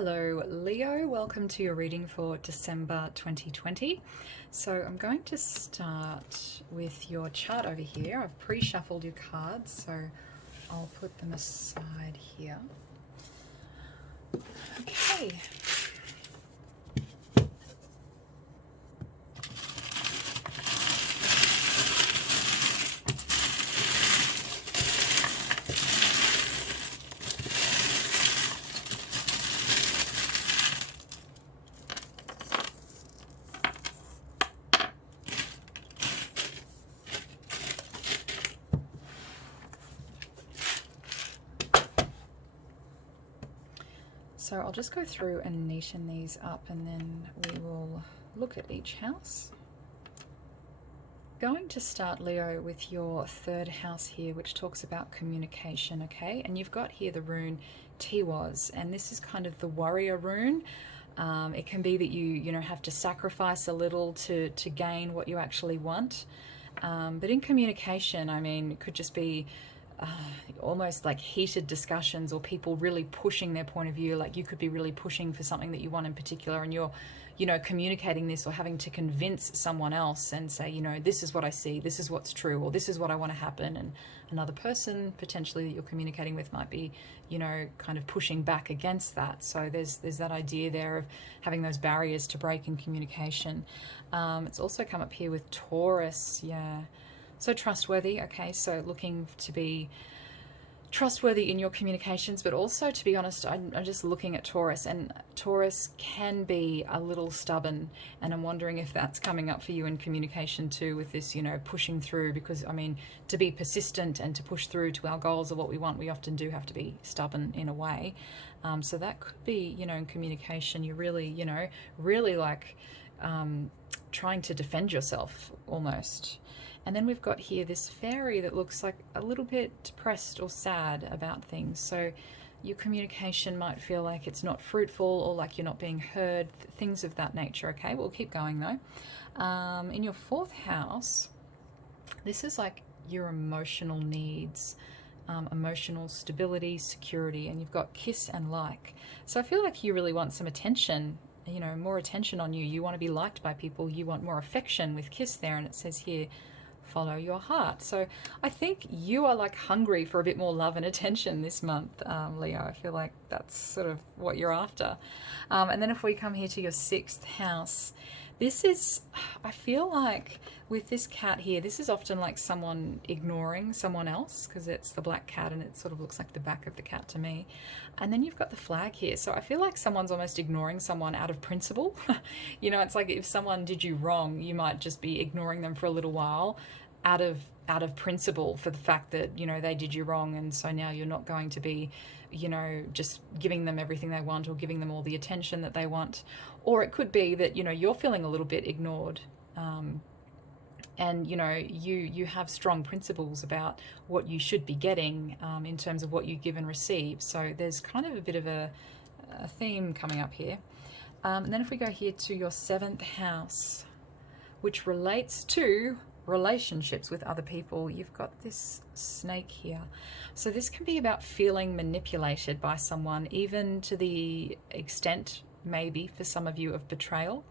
Hello Leo, welcome to your reading for December 2020. So I'm going to start with your chart over here. I've pre-shuffled your cards, so I'll put them aside here. Okay. So I'll just go through and neaten these up and then we will look at each house. Going to start, Leo, with your third house here, which talks about communication, okay? And you've got here the rune Tiwaz, and this is kind of the warrior rune. It can be that you have to sacrifice a little to gain what you actually want. But in communication, I mean, it could just be almost like heated discussions or people really pushing their point of view. Like you could be really pushing for something that you want in particular, and you're communicating this or having to convince someone else and say, this is what I see, this is what's true, or this is what I want to happen. And another person potentially that you're communicating with might be kind of pushing back against that. So there's that idea there of having those barriers to break in communication. It's also come up here with Taurus. Yeah. So trustworthy, okay, so looking to be trustworthy in your communications, but also, to be honest, I'm just looking at Taurus, and Taurus can be a little stubborn, and I'm wondering if that's coming up for you in communication too, with this, pushing through, because, I mean, to be persistent and to push through to our goals or what we want, we often do have to be stubborn in a way. So that could be, in communication, you're really, really like trying to defend yourself almost. And then we've got here this fairy that looks like a little bit depressed or sad about things. So your communication might feel like it's not fruitful or like you're not being heard, things of that nature. Okay, we'll keep going though. In your fourth house, this is like your emotional needs, emotional stability, security, and you've got kiss and like. So I feel like you really want some attention, more attention on you. You want to be liked by people. You want more affection with kiss there. And it says here, follow your heart. So I think you are like hungry for a bit more love and attention this month, Leo. I feel like that's sort of what you're after. And then if we come here to your sixth house, this is, I feel like with this cat here, this is often like someone ignoring someone else, because it's the black cat and it sort of looks like the back of the cat to me. And then you've got the flag here. So I feel like someone's almost ignoring someone out of principle. It's like if someone did you wrong, you might just be ignoring them for a little while out of principle, for the fact that, they did you wrong. And so now you're not going to be, just giving them everything they want or giving them all the attention that they want. Or it could be that, you're feeling a little bit ignored. And, you have strong principles about what you should be getting in terms of what you give and receive. So there's kind of a bit of a theme coming up here. And then if we go here to your seventh house, which relates to relationships with other people, you've got this snake here. So this can be about feeling manipulated by someone, even to the extent, maybe for some of you, of betrayal.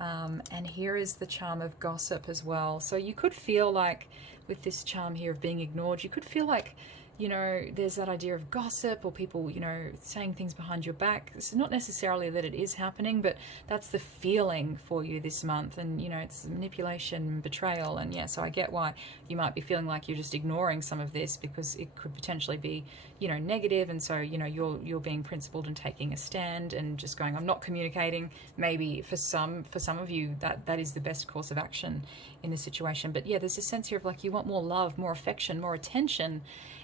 And here is the charm of gossip as well. So you could feel like, with this charm here of being ignored, you could feel like, there's that idea of gossip or people, saying things behind your back. It's not necessarily that it is happening, but that's the feeling for you this month. And, it's manipulation, betrayal. And yeah, so I get why you might be feeling like you're just ignoring some of this, because it could potentially be, negative. And so, you're being principled and taking a stand and just going, I'm not communicating. Maybe for some of you, that is the best course of action in this situation. But yeah, there's a sense here of like, you want more love, more affection, more attention.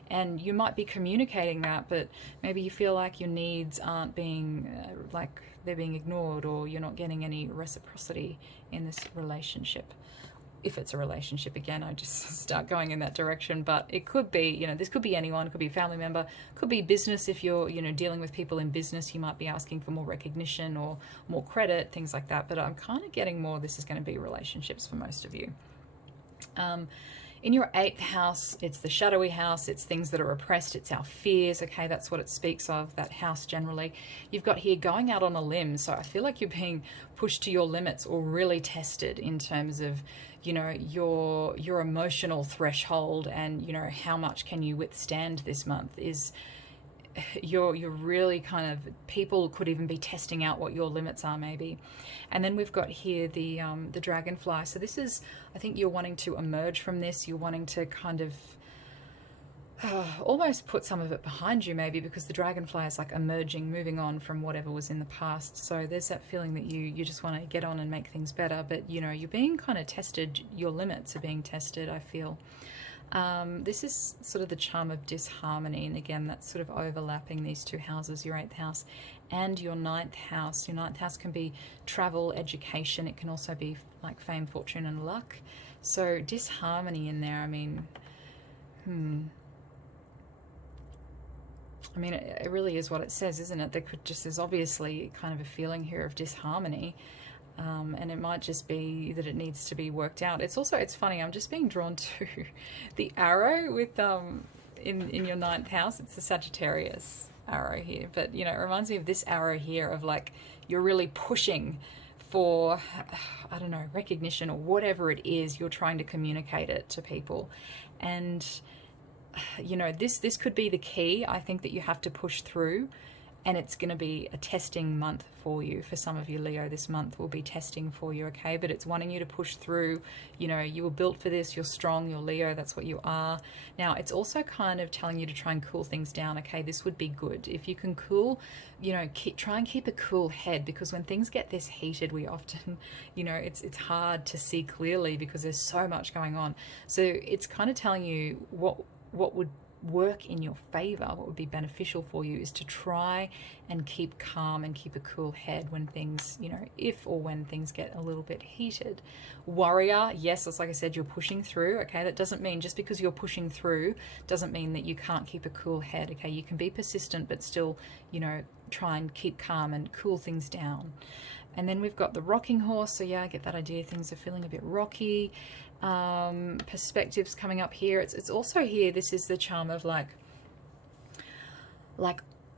And you might be communicating that, but maybe you feel like your needs aren't being, like they're being ignored, or you're not getting any reciprocity in this relationship. If it's a relationship, again, I just start going in that direction. But it could be, this could be anyone, could be a family member, could be business. If you're, dealing with people in business, you might be asking for more recognition or more credit, things like that. But I'm kind of getting more, this is going to be relationships for most of you. In your 8th house, it's the shadowy house, it's things that are repressed, it's our fears, okay? That's what it speaks of, that house generally. You've got here going out on a limb, so I feel like you're being pushed to your limits or really tested in terms of, you know, your emotional threshold and, you know, how much can you withstand this month is... You're really kind of, people could even be testing out what your limits are maybe. And then we've got here the dragonfly. So this is, I think you're wanting to emerge from this. You're wanting to kind of almost put some of it behind you maybe, because the dragonfly is like emerging, moving on from whatever was in the past. So there's that feeling that you just want to get on and make things better. But, you know, you're being kind of tested. Your limits are being tested, I feel. This is sort of the charm of disharmony, and again that's sort of overlapping these two houses, your 8th house and your 9th house. Your 9th house can be travel, education. It can also be like fame, fortune and luck. So disharmony in there, I mean, it really is what it says, isn't it? There's obviously kind of a feeling here of disharmony. And it might just be that it needs to be worked out. It's funny, I'm just being drawn to the arrow with, in your 9th house, it's the Sagittarius arrow here. But, you know, it reminds me of this arrow here of like, you're really pushing for, I don't know, recognition or whatever it is, you're trying to communicate it to people. And, you know, this could be the key, I think, that you have to push through. And it's going to be a testing month for you. For some of you, Leo, this month will be testing for you, okay? But it's wanting you to push through. You know, you were built for this. You're strong. You're Leo. That's what you are. Now, it's also kind of telling you to try and cool things down, okay? This would be good. If you can cool, you know, try and keep a cool head, because when things get this heated, we often, you know, it's hard to see clearly because there's so much going on. So it's kind of telling you what would work in your favor, what would be beneficial for you is to try and keep calm and keep a cool head when things, you know, if or when things get a little bit heated. Warrior, yes, it's like I said, you're pushing through, okay? That doesn't mean, just because you're pushing through doesn't mean that you can't keep a cool head, okay? You can be persistent but still, you know, try and keep calm and cool things down. And then we've got the rocking horse. So yeah, I get that idea. Things are feeling a bit rocky. Perspectives coming up here. It's also here, this is the charm of like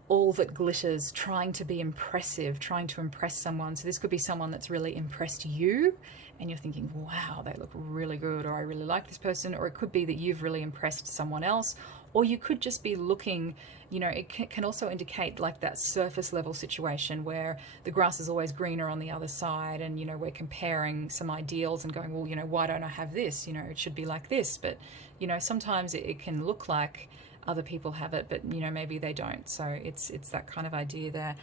all that glitters, trying to be impressive, trying to impress someone. So this could be someone that's really impressed you and you're thinking, wow, they look really good, or I really like this person. Or it could be that you've really impressed someone else, or you could just be looking, you know, it can also indicate like that surface level situation where the grass is always greener on the other side, and, you know, we're comparing some ideals and going, well, you know, why don't I have this? You know, it should be like this. But, you know, sometimes it can look like other people have it, but, you know, maybe they don't. So it's that kind of idea there.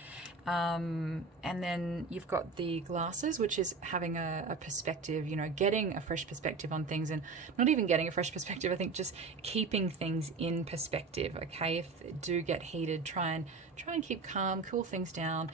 And then you've got the glasses, which is having a perspective, you know, getting a fresh perspective on things, and not even getting a fresh perspective, I think just keeping things in perspective, okay? If they do get heated, try and keep calm, cool things down,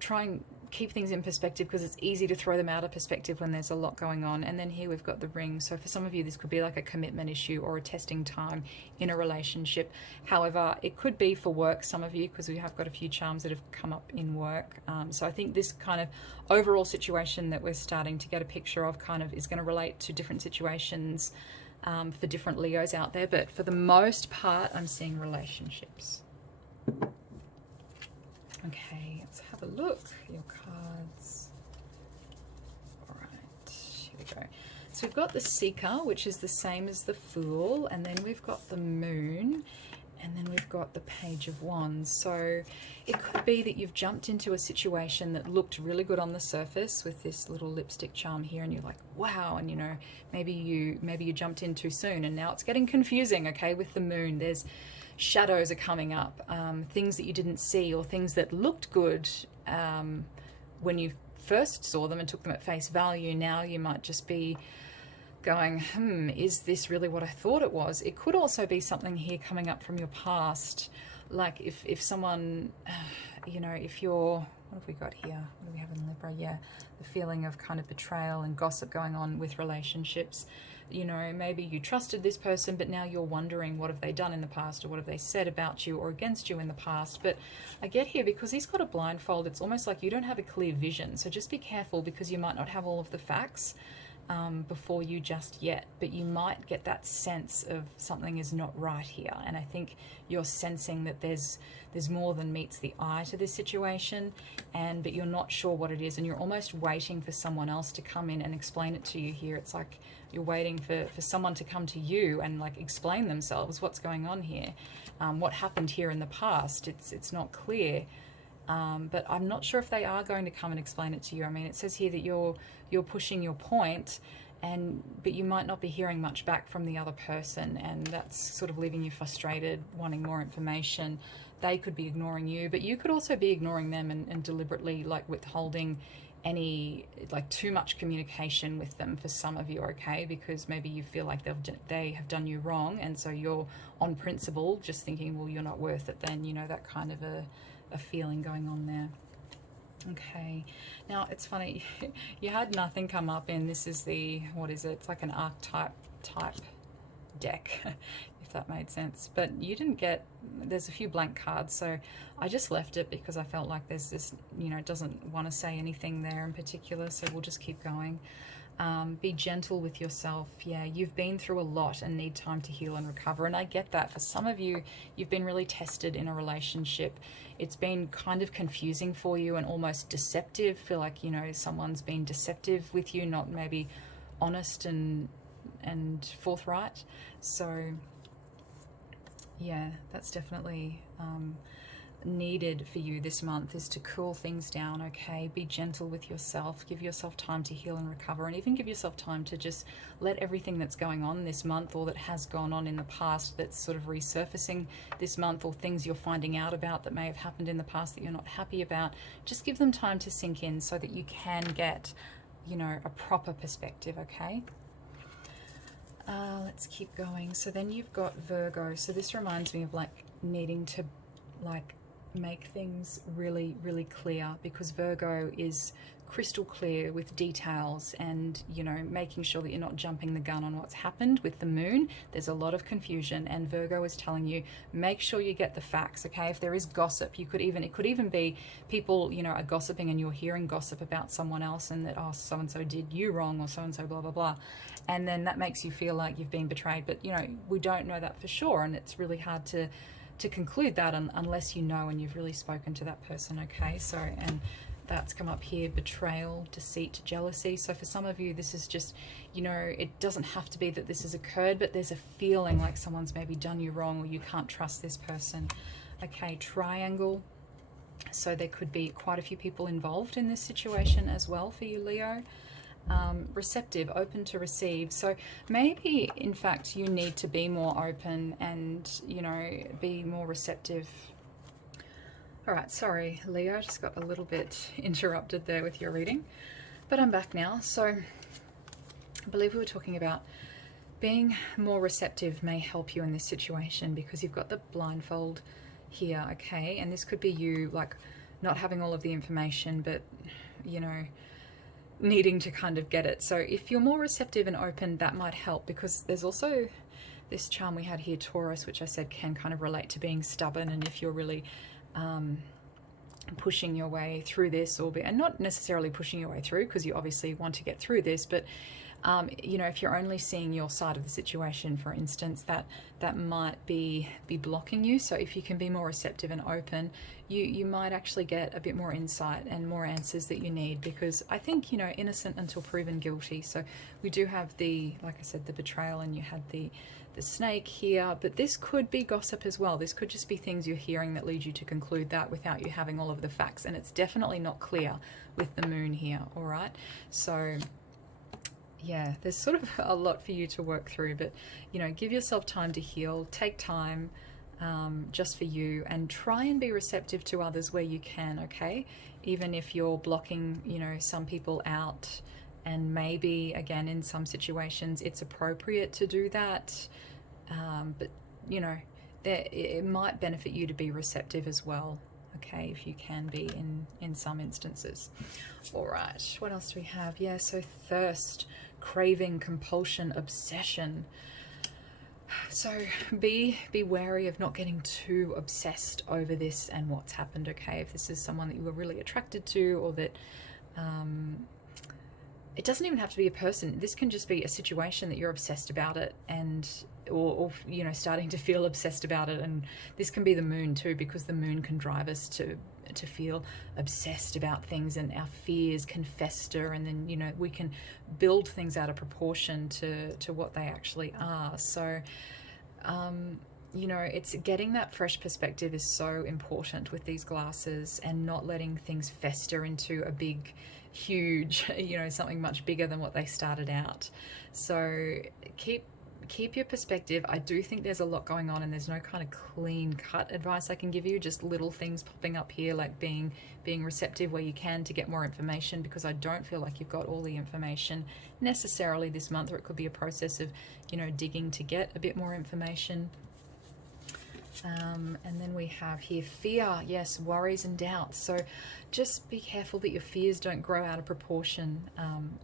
try and keep things in perspective, because it's easy to throw them out of perspective when there's a lot going on. And then here we've got the ring. So for some of you, this could be like a commitment issue or a testing time in a relationship. However, it could be for work, some of you, because we have got a few charms that have come up in work. So I think this kind of overall situation that we're starting to get a picture of kind of is going to relate to different situations for different Leos out there. But for the most part, I'm seeing relationships. Okay, let's have a look at your cards. All right, here we go. So we've got the Seeker, which is the same as the Fool, and then we've got the Moon, and then we've got the Page of Wands. So it could be that you've jumped into a situation that looked really good on the surface with this little lipstick charm here, and you're like, wow, and, you know, maybe you jumped in too soon, and now it's getting confusing, okay? With the Moon, there's shadows are coming up, things that you didn't see, or things that looked good when you first saw them and took them at face value. Now you might just be going, is this really what I thought it was? It could also be something here coming up from your past, like if someone, you know, if you're, what have we got here? What do we have in Libra? Yeah, the feeling of kind of betrayal and gossip going on with relationships. You know, maybe you trusted this person, but now you're wondering, what have they done in the past, or what have they said about you or against you in the past? But I get here, because he's got a blindfold, it's almost like you don't have a clear vision. So just be careful, because you might not have all of the facts. before you just yet, but you might get that sense of something is not right here. And I think you're sensing that there's more than meets the eye to this situation, but you're not sure what it is, and you're almost waiting for someone else to come in and explain it to you here. It's like you're waiting for someone to come to you and like explain themselves what's going on here, what happened here in the past. It's not clear. But I'm not sure if they are going to come and explain it to you. I mean, it says here that you're pushing your point, but you might not be hearing much back from the other person, and that's sort of leaving you frustrated, wanting more information. They could be ignoring you, but you could also be ignoring them and deliberately like withholding any like too much communication with them for some of you, okay? Because maybe you feel like they have done you wrong, and so you're on principle just thinking, well, you're not worth it then, you know, that kind of a feeling going on there. Okay, now it's funny, you had nothing come up in, this is the, what is it? It's like an archetype type deck, if that made sense. But you didn't get, there's a few blank cards, so I just left it because I felt like there's this, you know, it doesn't want to say anything there in particular, so we'll just keep going. Be gentle with yourself. Yeah, you've been through a lot and need time to heal and recover, and I get that. For some of you, you've been really tested in a relationship. It's been kind of confusing for you and almost deceptive. Feel like, you know, someone's been deceptive with you, not maybe honest and forthright. So yeah, that's definitely needed for you this month, is to cool things down, okay? Be gentle with yourself, give yourself time to heal and recover, and even give yourself time to just let everything that's going on this month, or that has gone on in the past that's sort of resurfacing this month, or things you're finding out about that may have happened in the past that you're not happy about, just give them time to sink in so that you can get, you know, a proper perspective, okay? Let's keep going. So then you've got Virgo. So this reminds me of like needing to like make things really, really clear, because Virgo is crystal clear with details, and, you know, making sure that you're not jumping the gun on what's happened with the moon. There's a lot of confusion, and Virgo is telling you, make sure you get the facts, okay? If there is gossip, it could even be people, you know, are gossiping and you're hearing gossip about someone else, and that, oh, so-and-so did you wrong, or so-and-so blah, blah, blah. And then that makes you feel like you've been betrayed. But, you know, we don't know that for sure, and it's really hard to conclude that unless you know and you've really spoken to that person, okay? So, and that's come up here: betrayal, deceit, jealousy. So for some of you, this is just, you know, it doesn't have to be that this has occurred, but there's a feeling like someone's maybe done you wrong, or you can't trust this person. Okay, triangle. So there could be quite a few people involved in this situation as well for you, Leo. Receptive, open to receive. So maybe, in fact, you need to be more open and, you know, be more receptive. All right, sorry, Leo, I just got a little bit interrupted there with your reading, but I'm back now. So I believe we were talking about being more receptive may help you in this situation, because you've got the blindfold here, okay? And this could be you, like, not having all of the information, but, you know, needing to kind of get it. So if you're more receptive and open, that might help, because there's also this charm we had here, Taurus, which I said can kind of relate to being stubborn. And if you're really pushing your way through this, and not necessarily pushing your way through, because you obviously want to get through this, but you know, if you're only seeing your side of the situation, for instance, that might be blocking you. So if you can be more receptive and open, you might actually get a bit more insight and more answers that you need, because I think, you know, innocent until proven guilty. So we do have the, like I said, the betrayal, and you had the snake here, but this could be gossip as well. This could just be things you're hearing that lead you to conclude that without you having all of the facts, and it's definitely not clear with the moon here, all right? So yeah, there's sort of a lot for you to work through, but, you know, give yourself time to heal, take time just for you, and try and be receptive to others where you can, okay? Even if you're blocking, you know, some people out, and maybe, again, in some situations, it's appropriate to do that, but, you know, it might benefit you to be receptive as well, okay, if you can be in some instances. All right, what else do we have? Yeah, so thirst, craving, compulsion, obsession. So be wary of not getting too obsessed over this and what's happened, okay? If this is someone that you were really attracted to, or that it doesn't even have to be a person. This can just be a situation that you're obsessed about it, and or you know, starting to feel obsessed about it. And this can be the moon too, because the moon can drive us to feel obsessed about things, and our fears can fester, and then, you know, we can build things out of proportion to what they actually are. So you know, it's getting that fresh perspective is so important with these glasses, and not letting things fester into a big, huge, you know, something much bigger than what they started out. So keep your perspective. I do think there's a lot going on, and there's no kind of clean cut advice I can give you, just little things popping up here, like being receptive where you can to get more information, because I don't feel like you've got all the information necessarily this month, or it could be a process of, you know, digging to get a bit more information. And then we have here fear, yes, worries and doubts. So just be careful that your fears don't grow out of proportion,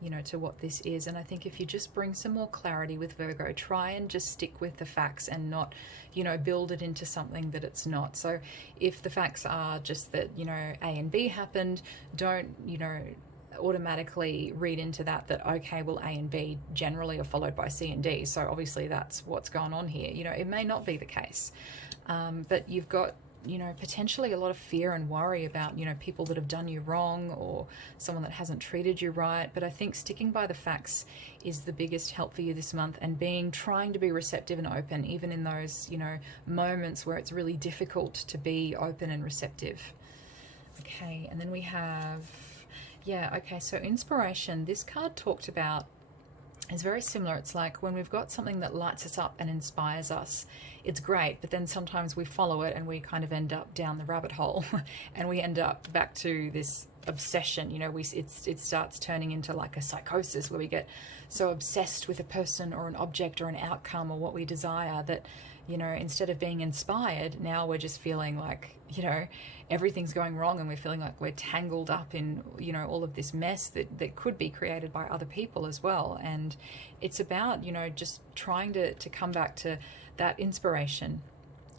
you know, to what this is. And I think if you just bring some more clarity with Virgo, try and just stick with the facts and not, you know, build it into something that it's not. So if the facts are just that, you know, A and B happened, don't, you know, automatically read into that okay, well, A and B generally are followed by C and D, so obviously that's what's going on here. You know, it may not be the case, but you've got, you know, potentially a lot of fear and worry about, you know, people that have done you wrong, or someone that hasn't treated you right. But I think sticking by the facts is the biggest help for you this month, and trying to be receptive and open, even in those, you know, moments where it's really difficult to be open and receptive. Okay, and then we have, yeah, okay, so inspiration. This card talked about is very similar. It's like when we've got something that lights us up and inspires us, it's great, but then sometimes we follow it and we kind of end up down the rabbit hole and we end up back to this obsession. You know, it starts turning into like a psychosis, where we get so obsessed with a person or an object or an outcome or what we desire that, you know, instead of being inspired, now we're just feeling like, you know, everything's going wrong, and we're feeling like we're tangled up in, you know, all of this mess that could be created by other people as well. And it's about, you know, just trying to come back to that inspiration.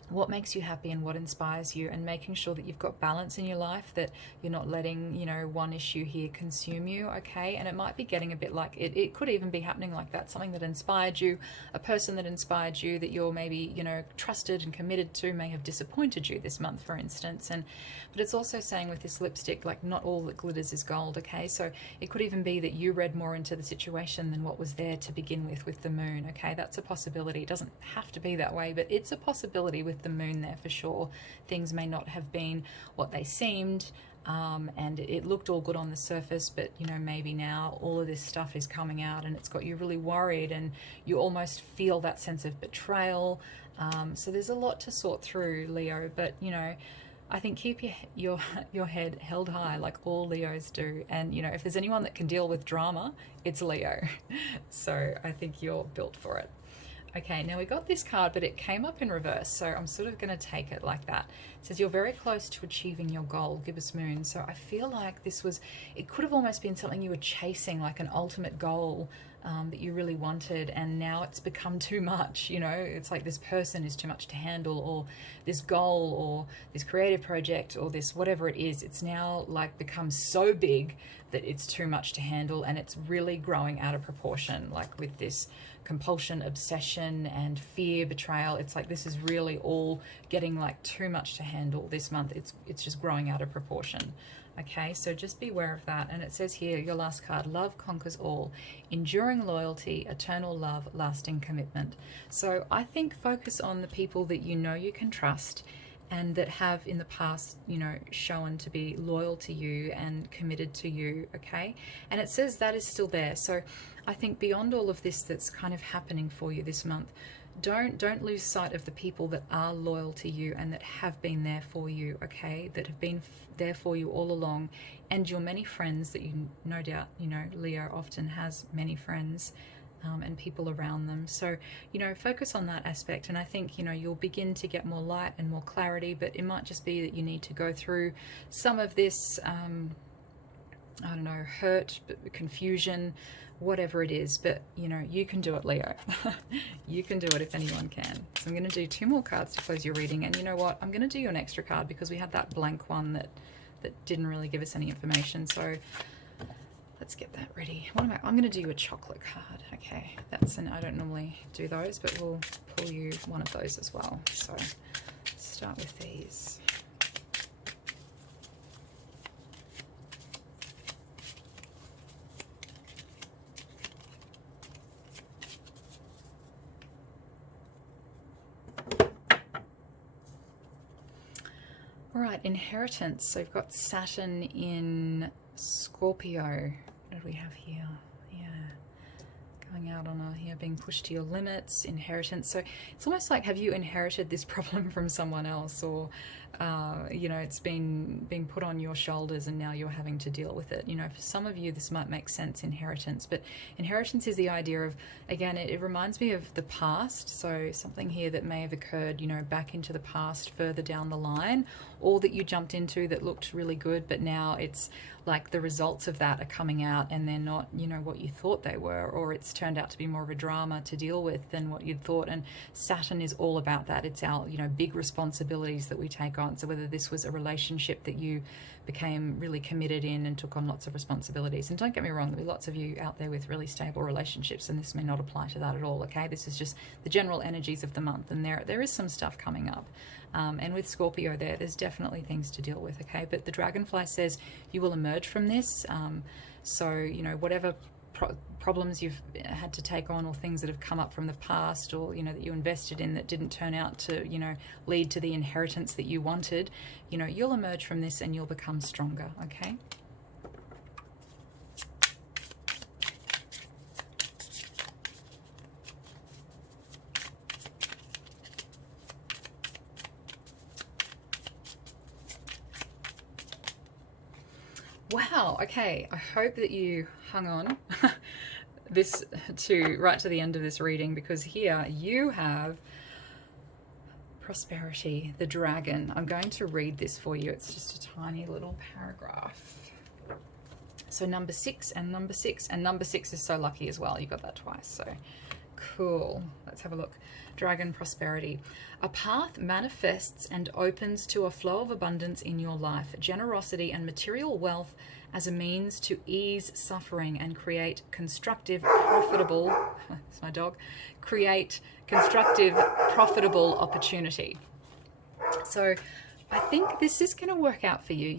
What makes you happy and what inspires you, and making sure that you've got balance in your life, that you're not letting, you know, one issue here consume you, okay? And it might be getting a bit like, it could even be happening like that, something that inspired you, a person that inspired you that you're maybe, you know, trusted and committed to, may have disappointed you this month, for instance. But it's also saying with this lipstick, like, not all that glitters is gold, okay? So it could even be that you read more into the situation than what was there to begin with the moon, okay? That's a possibility. It doesn't have to be that way, but it's a possibility with the moon there for sure. Things may not have been what they seemed, and it looked all good on the surface, but, you know, maybe now all of this stuff is coming out and it's got you really worried, and you almost feel that sense of betrayal. So there's a lot to sort through, Leo, but, you know, I think keep your head held high, like all Leos do. And, you know, if there's anyone that can deal with drama, it's Leo. So I think you're built for it. Okay, now we got this card, but it came up in reverse, so I'm sort of going to take it like that. It says, you're very close to achieving your goal, Gibbous Moon. So I feel like it could have almost been something you were chasing, like an ultimate goal that you really wanted, and now it's become too much. You know, it's like this person is too much to handle, or this goal, or this creative project, or this whatever it is. It's now like become so big that it's too much to handle, and it's really growing out of proportion, like with this compulsion, obsession, and fear, betrayal. It's like this is really all getting like too much to handle this month. It's just growing out of proportion. Okay, so just be aware of that. And it says here, your last card, love conquers all, enduring loyalty, eternal love, lasting commitment. So I think focus on the people that you know you can trust, and that have in the past, you know, shown to be loyal to you and committed to you, okay? And it says that is still there. So I think beyond all of this that's kind of happening for you this month, don't lose sight of the people that are loyal to you and that have been there for you, okay? That have been there for you all along, and your many friends that you, no doubt, you know, Leo often has many friends, and people around them. So, you know, focus on that aspect, and I think, you know, you'll begin to get more light and more clarity, but it might just be that you need to go through some of this, I don't know, hurt, confusion, whatever it is. But, you know, you can do it, Leo. You can do it if anyone can. So I'm going to do 2 more cards to close your reading, and you know what? I'm going to do you an extra card because we had that blank one that didn't really give us any information. So let's let's get that ready. What am I'm going to do you a chocolate card. Okay, I don't normally do those, but we'll pull you one of those as well. So start with these. All right, inheritance. So we've got Saturn in Scorpio. What do we have here? Yeah, going out on being pushed to your limits, inheritance. So it's almost like, have you inherited this problem from someone else, or it's been put on your shoulders and now you're having to deal with it. For some of you this might make sense, inheritance, but inheritance is the idea of, again, it reminds me of the past. So something here that may have occurred back into the past, further down the line, or that you jumped into that looked really good, but now it's like the results of that are coming out and they're not what you thought they were, or it's turned out to be more of a drama to deal with than what you'd thought. And Saturn is all about that. It's our big responsibilities that we take on. So whether this was a relationship that you became really committed in and took on lots of responsibilities, and don't get me wrong, there'll be lots of you out there with really stable relationships, and this may not apply to that at all. Okay, this is just the general energies of the month, and there is some stuff coming up. And with Scorpio there's definitely things to deal with, okay? But the Dragonfly says you will emerge from this. So, whatever problems you've had to take on, or things that have come up from the past, or, that you invested in that didn't turn out to, lead to the inheritance that you wanted, you'll emerge from this and you'll become stronger, okay? Wow, okay, I hope that you hung on right to the end of this reading, because here you have prosperity, the dragon. I'm going to read this for you. It's just a tiny little paragraph. So number 6 and number 6, and number 6 is so lucky as well. You got that twice, so cool. Let's have a look. Dragon prosperity. A path manifests and opens to a flow of abundance in your life, generosity and material wealth as a means to ease suffering and create constructive, profitable, it's my dog, create constructive, profitable opportunity. So I think this is going to work out for you.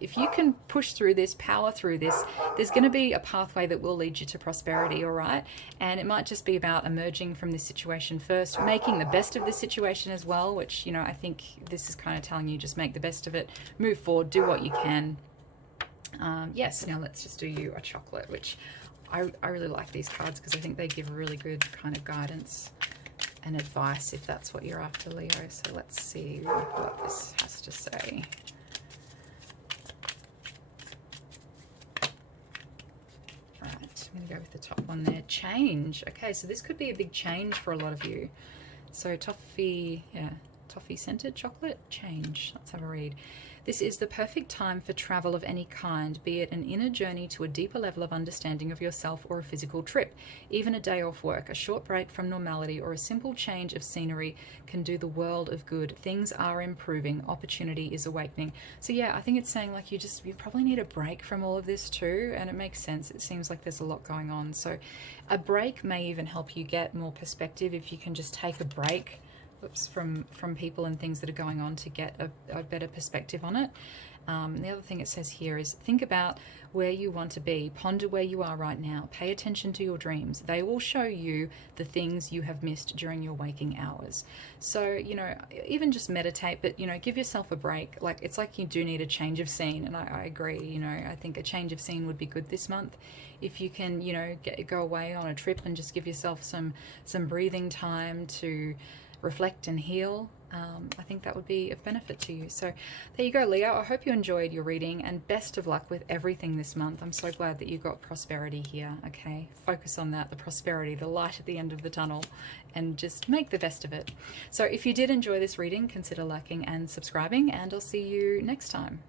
If you can push through this, power through this, there's going to be a pathway that will lead you to prosperity, all right? And it might just be about emerging from this situation first, making the best of this situation as well, which, I think this is kind of telling you just make the best of it, move forward, do what you can. Yes, now let's just do you a chocolate, which I really like these cards because I think they give really good kind of guidance and advice if that's what you're after, Leo. So let's see what this has to say. Right, I'm going to go with the top one there. Change. Okay, so this could be a big change for a lot of you. So toffee scented chocolate, change. Let's have a read. This is the perfect time for travel of any kind, be it an inner journey to a deeper level of understanding of yourself or a physical trip. Even a day off work, a short break from normality, or a simple change of scenery can do the world of good. Things are improving. Opportunity is awakening. So yeah, I think it's saying like you probably need a break from all of this too, and it makes sense. It seems like there's a lot going on. So a break may even help you get more perspective if you can just take a break from people and things that are going on to get a better perspective on it. The other thing it says here is think about where you want to be. Ponder where you are right now. Pay attention to your dreams. They will show you the things you have missed during your waking hours. So, even just meditate, but, give yourself a break. Like, it's like you do need a change of scene. And I agree, I think a change of scene would be good this month. If you can, go away on a trip and just give yourself some breathing time to reflect and heal, I think that would be of benefit to you. So there you go, Leo. I hope you enjoyed your reading, and best of luck with everything this month. I'm so glad that you got prosperity here. Okay, focus on that, the prosperity, the light at the end of the tunnel, and just make the best of it. So if you did enjoy this reading, consider liking and subscribing, and I'll see you next time.